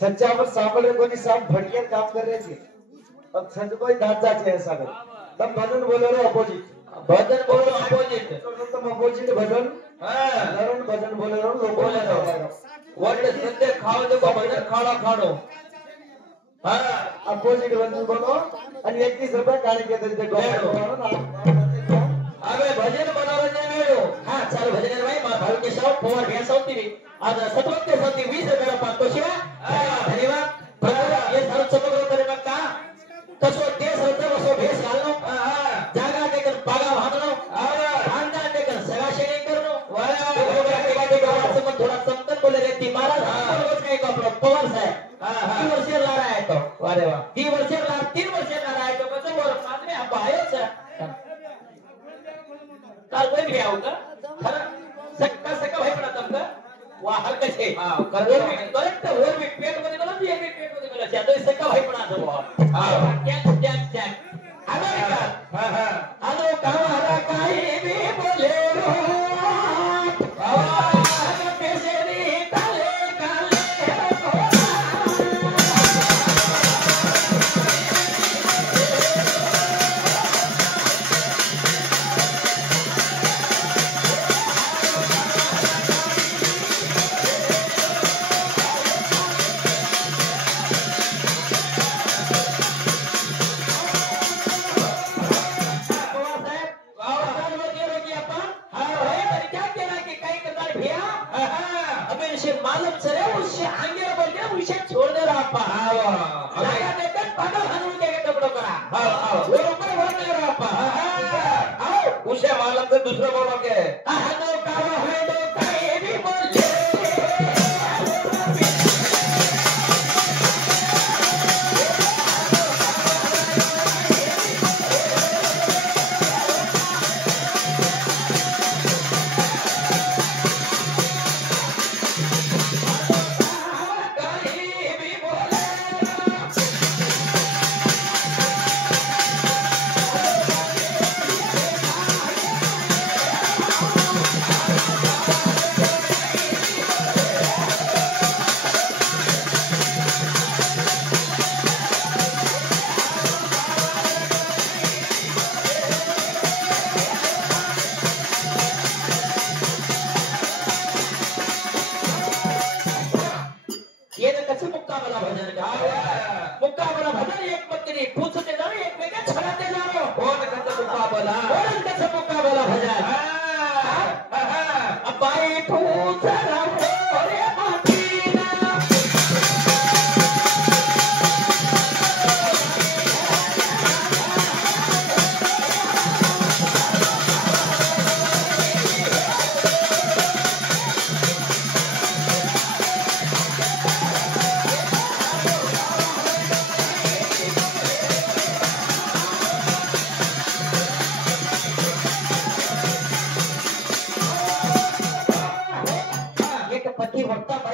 सच्चावर सांभळे कोणी साहब भटके काम कर रहे थे अब सच कोई दांत जाचे ऐसा कर तब भजन बोलो रे अपोजिट तुम अपोजिट भजन नरण भजन बोले रो बोले रो वर्ड सत्य खाओ देखो भजन खाड़ा खाड़ो अपोजिट भजन बोलो आणि 31 रुपये काढे घेते ते अबे भजन मनोरंजन वेळो हा चाल भजन भाई मा भाऊ के साथ फोर भैया सावती आज सत्वते सावती 20 रुपये पातो शिवा धन्यवाद प्रभु ये सर्व समग्र करे बघता तसो देश होतो वसो भेस घालनो जागा देकर बागा भागनो आंदा देकर सगाशेने करनो वाला थोड़ा समतन बोले रे ती महाराज रोज काही कपडो पवार साहेब 3 वर्ष ला रहा है तो वारे वा 3 वर्ष ला रहा है तो कसं वर मात्र आप आयोच काल कोई भी आऊगा खरा सका भाई पडा तमका वा हलका छे हां करेक्ट वर भी पेट मध्ये गलत ये भी पेट मध्ये गलत तो सका भाई पडा तो हां क्या अमेरिका हां आलो कावारा काही भी बोले रो दूसरा बोलो के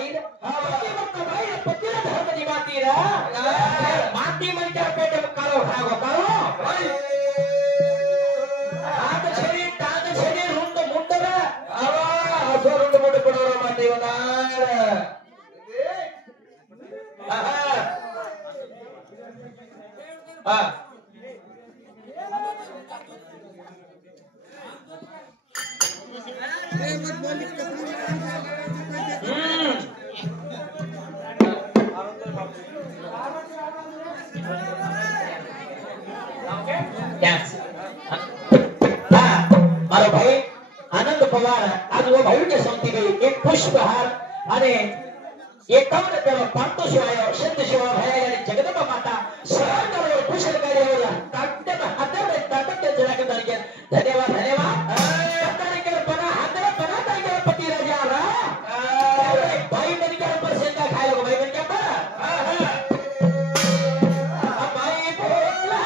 बाहेर पती बघता बाहेर पतीला धर्म निघातील माती म्हणजे पेट काढो खागो काढो हात छेडी टांग छेडी रुंड मुंडर असं रुंड मुंड पडवर माती होणार मारो भाई आनंद पवार आज वो भाई के संगती गई एक पुष्पहार आणि एकावन्न तेव्हा पांतो शिवाय शब्द शिवाय भाई आणि जगदंबा माता सरळ कुशल कार्य होला ताकद हातावर ताकद जरा के धन्यवाद धन्यवाद तारीखेर बना हातावर बना तारीखेर पती राजा रा भाई बन के ऊपर सेंधा खाए लोग भाई बन के भाई बोला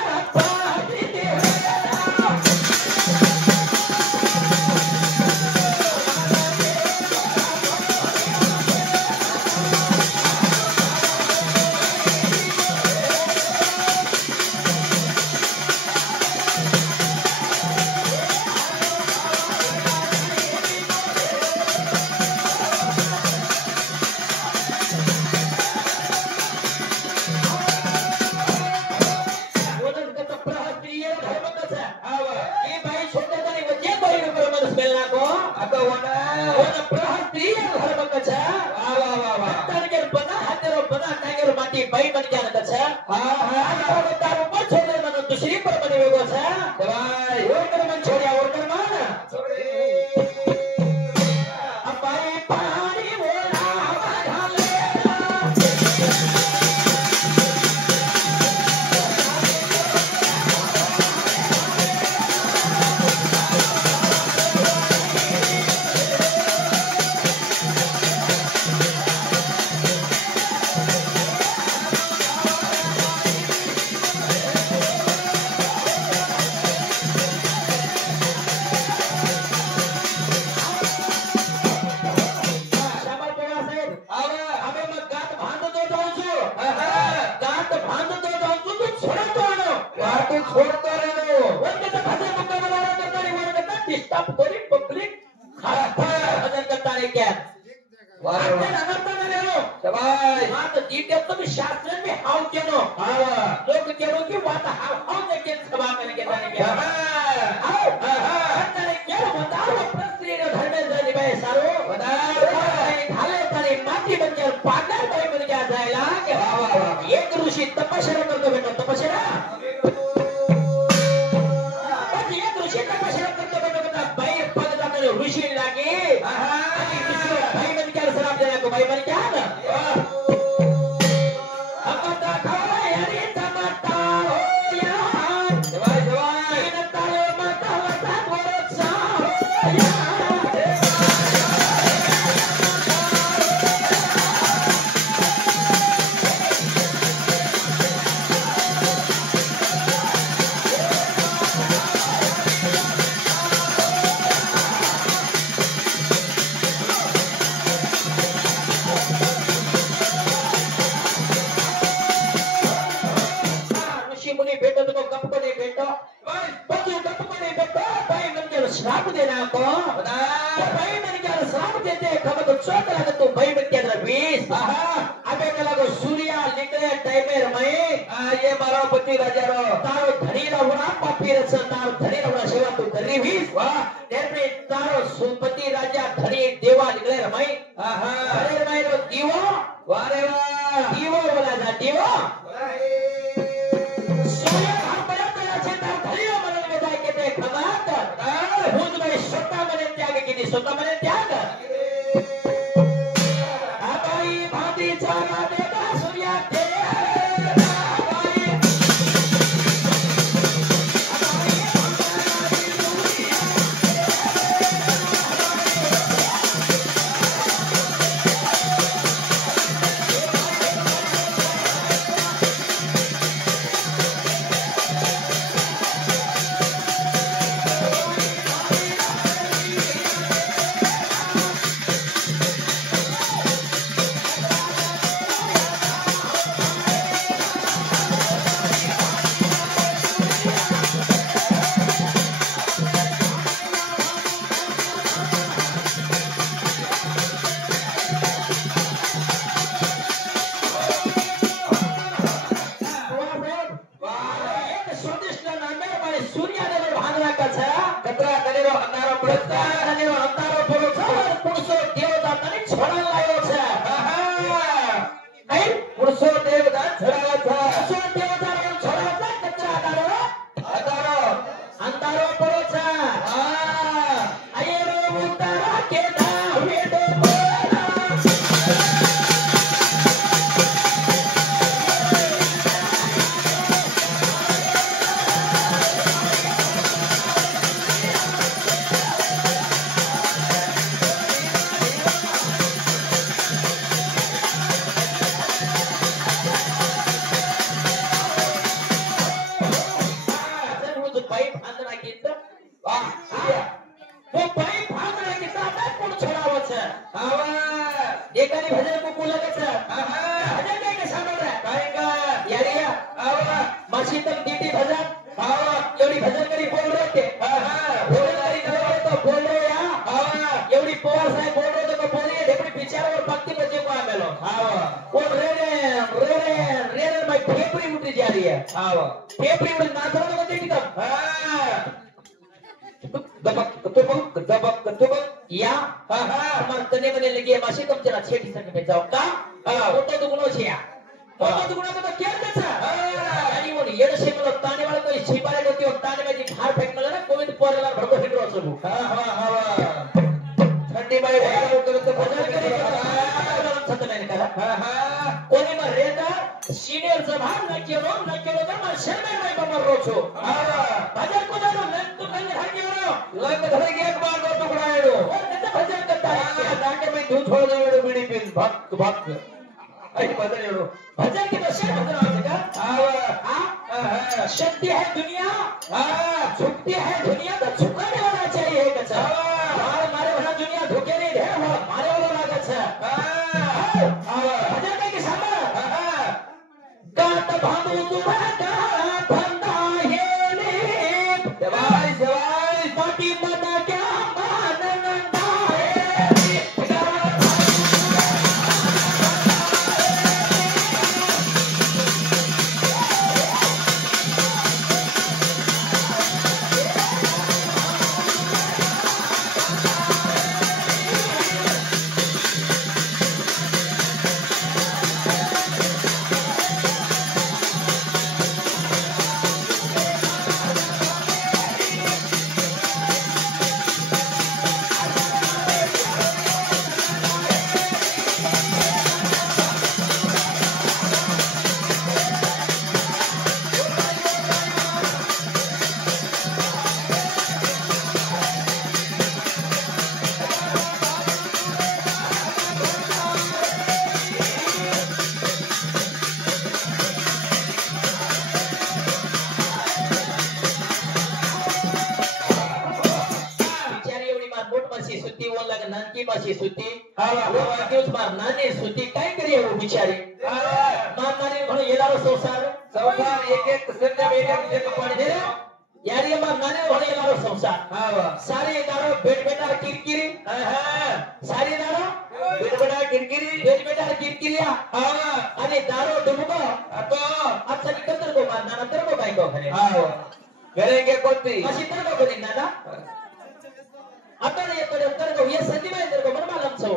पाती दे बाई बन के आनंद छा और तारो पर छोड़े मन दूसरी पर बने वेगो छा भाई और कर मन छोड़िया और कर मान छोड़े अब भाई पानी बोला हवा ले एक ऋषी तपश्चर्या करतो बेटा तपश्चर्या एक ऋषी तपश्चर्या करतो बेटा बाई पद जाते ऋषी लागे भाई बन के सलाम देना को भाई बन के आना अमता खावा यारी तमता हो यार जवाई जवाई इन ताले माता वता बोलसा हो यार श्राप देना को भाई मन के श्राप देते खबर तो चोट लगे तो भाई मन के अंदर 20 अबे कला को सूर्या निकले टाइमेर में ये मारो पति राजा रो तारो धनी रवड़ा पापी रस तारो धनी रवड़ा सेवा तो धनी 20 वाह देर में तारो सुपति राजा धनी देवा निकले रमई अरे रमई रो दीवो वारे वाह दीवो बोला जा दीवो सूर्य हम बड़ा तेरा चेता धनी मन में जाए के देख खबर भूत में स्वतः मने त्याग की स्वतः मने त्याग अबाई भांति चारा देगा सूर्या दे अबाई કતરા કરેલો અંધારો પડતા અને અંધારો પડો છે પુરુષો દેવતાને છોડાવ લાવ્યો છે નહીં પુરુષો દેવતા છડાવા થા પુરુષો દેવતાને છોડાવ છે કચરા અંધારો અંધારો પડો છે આયે રે ઉતારા કે ના વેડો शक्ति है दुनिया झुकती है दुनिया तो झुकाने वाला चाहिए मारे वाला दुनिया झुके नहीं है मारे वाला लागत है भजन के सामने गात भांडू तुम्हें गात भंडा हे ने जवाई पाटी बना क्या मानंदा है नानी सुती काय करी हो बिचारी नानी घणो येलारो संसार एक एक संजम एक एक जग पाणी दे यार ये मार नानी घणो येलारो संसार सारी दारो बेट बेटा किरकिरी सारी दारो बेट बेटा किरकिरिया आणि दारो डुबको तो आता निकतर को मार नाना तर को काय को खरे करेंगे कोणती अशी तर को कोणी नाना आता येतो नंतर को ये संधी में तर को मन मालम छो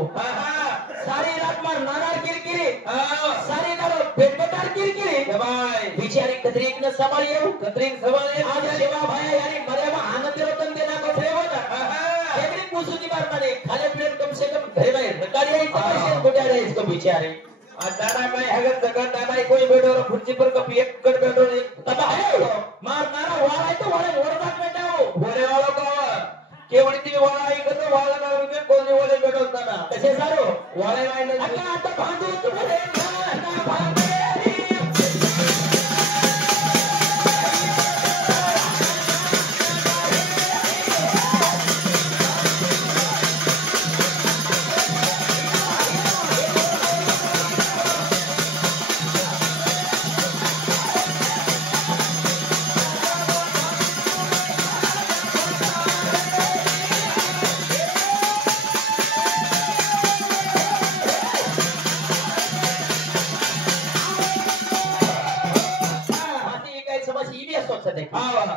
सारी रात मार नाना किरकिरी सारी दारो बेट बेटा किरकिरी भाई बिचारी कतरीक न संभाळियो कतरीक संभाळे आज सेवा भाई यानी मर्यादा आनंद रतन देना को थे होता एकरी कुसुती मारताने खाले प्लेट कम से कम घरे में नकारी आई पैसे गोट्या रहे इसको बिचारी आ दादा भाई हगत जगत दादा कोई बैठो खुर्ची पर कभी एक कट बैठो तबा है मार नाना वाला है तो वाले मोड़ तक बैठा हो बोले वालों को केवढी ती वाला ऐकत वाला ना रुपये कोणी वाले भेटत असताना कसे सारो वाले नाही आता भांडू तुले ना भांडे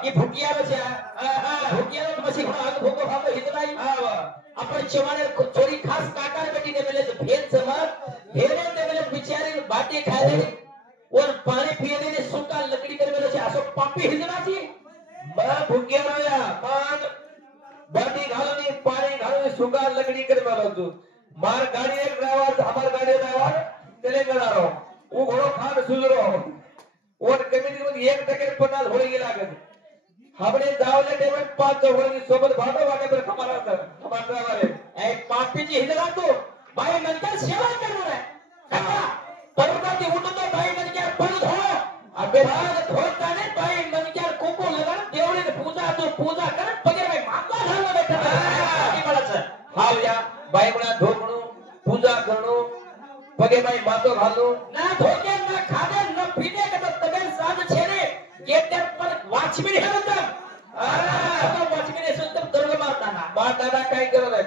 ये भुकिया बचा भुकिया तो मसी पापड़ चवाने चोरी खास काकार बेटी ने मिले तो भेल समझ भेले ने मिले बिचारी बाटी खाए दे और पानी पिए दे सूखा लकड़ी कर मिले आसो पापी हिजना छी मैं भूख्या रोया मान बाटी घालनी पानी घालनी सूखा लकड़ी कर मिलो तू मार गाड़ी एक ड्राइवर हमार गाड़ी ड्राइवर तेलंगाना रो वो घोड़ो खान सुजरो और कमिटी मध्ये 1% होळी लागत हमने जावले टेबल 5 होळी सोबत भाडो वाटे पर खमारा हमार ड्राइवर ए पापीची हिजना तू बाई नंतर सेवा करणार आहे परवती उठतो बाई म्हणजे पण धो अबे भाग धोताने बाई म्हणजे कोको लगा देवळी पूजा तो पूजा कर पगे बाई माता घालला बेटा की म्हणायचं हाव या बाई म्हणा धो म्हणू पूजा करणो पगे बाई मातो घालू ना धोके ना खादे ना पीने का तबे साध छेरे के त्या पर वाचमी हे होतं तो वाचमी ने सुद्धा दर्ग मारताना काय करत आहे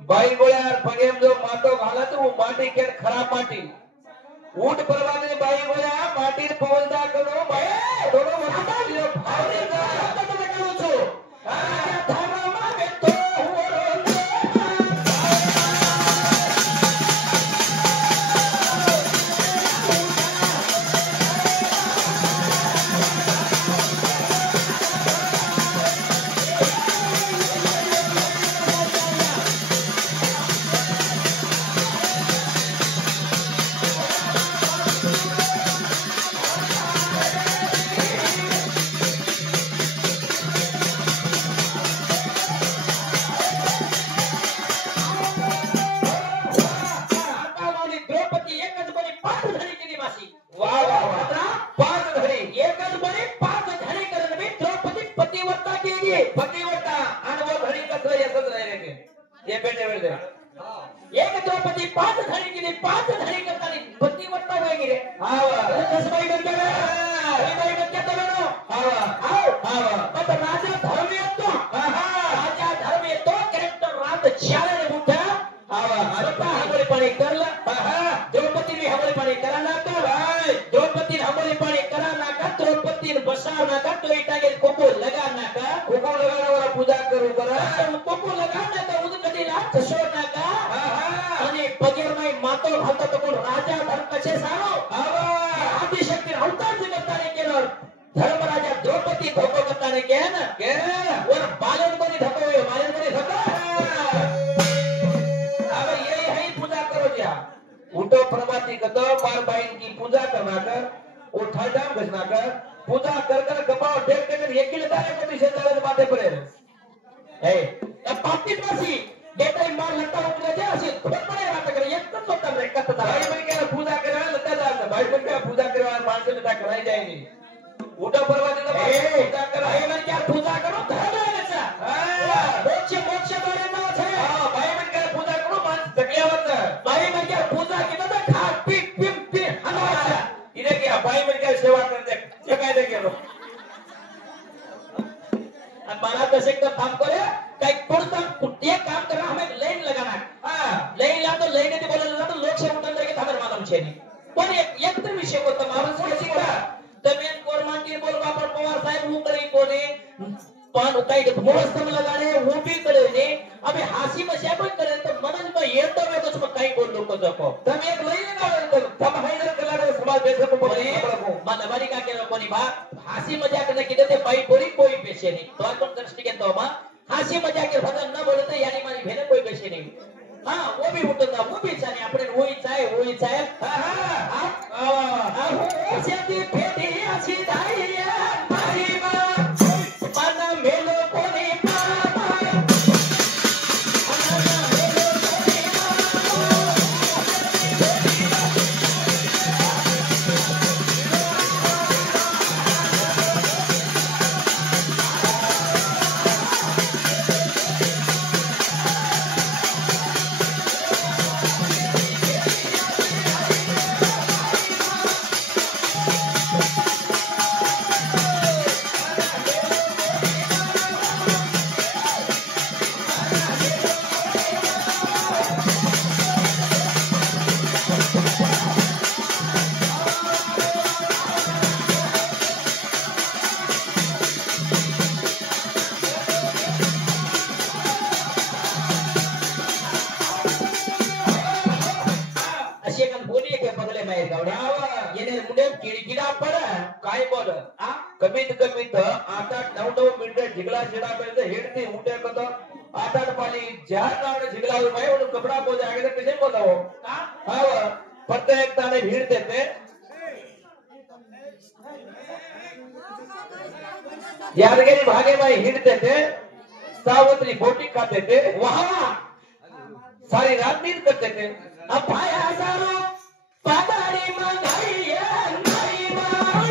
बाई गोळ्या पगेम जो मातो घालत वो माटी के खराब माटी ऊट परवाने बाई गोळ्या माटीर पवलदा करो बाई दोनो माता लियो भावने का तो करू छो धर्मा में तो पतिव्रता आणि वो घडी कसं येतच नाही रे ते बेटे वेळ दे एक द्रौपदी 5 धडी केली 5 धडी करताना पतिव्रता वेगळी रे हावा कसबाई बनके रे बाई बनके तो हावा हावा पण राजा धर्म येतो राजा धर्म येतो कॅरेक्टर रात चाले मोठा हावा आता हमरे पाणी करला द्रौपदी हमरे पाणी करा ना का द्रौपदी हमरे पाणी करा ना का द्रौपदी बसा ना का तो इटागे कोको लगा ना का कोको लगावर पूजा करू बरा कोको लगा ना का उद कदीला कसो ना का आणि पगेर माई मातो घालता तो कोण राजा धर्म कसे सारो आदिशक्ती अवतार जगताने केलं धर्मराजा द्रौपदी धोको करताने केन के वर बालन कोणी धको बालन कोणी धको अब यही है पूजा करो जा उठो प्रभाती कतो मार बाइन की पूजा करना कर उठा जाम घसना कर पूजा कर कर कपाव टेक कर एकील दारे को दिशे दारे माथे पर ए पापीत वासी देताई मार लट्टा उठले जे असे थोडपणे राहत करे एकच होता रे कत भाई मन के पूजा करा लता जा भाई मन के पूजा करवा मानस लता कराई जाएगी उठो प्रभाती का पूजा कर भाई मन के पूजा करो धर्म आहे मोक्ष मोक्ष द्वारे ना छे हां भाई मन के पूजा करो मान जगल्यावत भाई मन के पूजा केलं तर खा पी पी पी हनवाचा इने के भाई मन के सेवा कर दे जगाय दे गेलो मला तसे का काम करे काय कोणता कुठे काम करना हमें लाइन लगाना लाइन ला तो लाइन ते बोलायला तर लोक से उठन के थाबर मालूम छे नी पण एक तर विषय होता माणूस कशी का तमेन कोरमांती बोल बापर पवार साहेब हूं करी कोने पान उकाई के मोस्तम लगाने वो भी करे ने अबे हासी मशा पण करे तो मनन में ये तो मैं कुछ काही बोल लोक जको तम एक लाइन लगावे तम हाइदर कलाडे समाज बेसे को बोले मन बरी का केलो कोनी बा हासी मजाक न किदे ते बाई बोली कोई पैसे नहीं तो पण दृष्टि के तो मा हासी मजाक के भगन न बोले तो यानी मारी भेने कोई पैसे नहीं हां वो भी उठता वो भी चाहे अपने वही चाहे हां वो सेती फेटी आसी दाईया मारी बा मन मेलो कोनी 9 मिनिटं झिगला शेडा पेले हेडती उठे कत 8 पाली ज्या नावने झिगला होय भाई म्हणून कपडा पोजे आगे तर कसे बोलावो हा प्रत्येक ताने भीड देते यादगिरी भागे भाई हिट देते सावत्री बोटी खाते थे वहां सारी रात नींद करते थे अब भाई हजारों पगारी मंगाई है नाई मार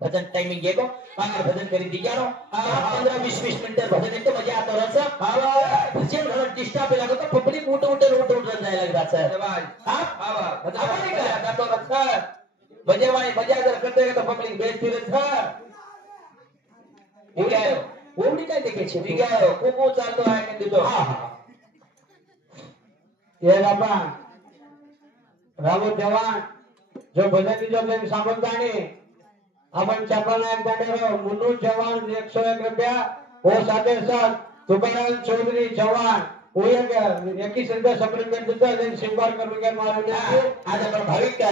भजन टाइमिंग घेतो आणि भजन करीत दिग्यानो 15-20 मिनिटं भजन येतो म्हणजे आता रोजचं भजन घालून डिस्टर्ब लागतो पब्लिक उठ जायला लागतात मजा भाई मजा जर करते तो पब्लिक बेचती ठीक आहे ओवडी काय देखायची ठीक आहे खूप चालतो आहे मी देतो हा ये बाबा रामो जवान जो भजन जो प्रेम सांगताने अपन चपला एक दांडेरो मुन्नू जवान 101 रुपया वो साथे साथ तुकाराम चौधरी जवान वो एक 21 रुपया सप्लिमेंट देता है सिंबार करून मारून आज आपण भाविक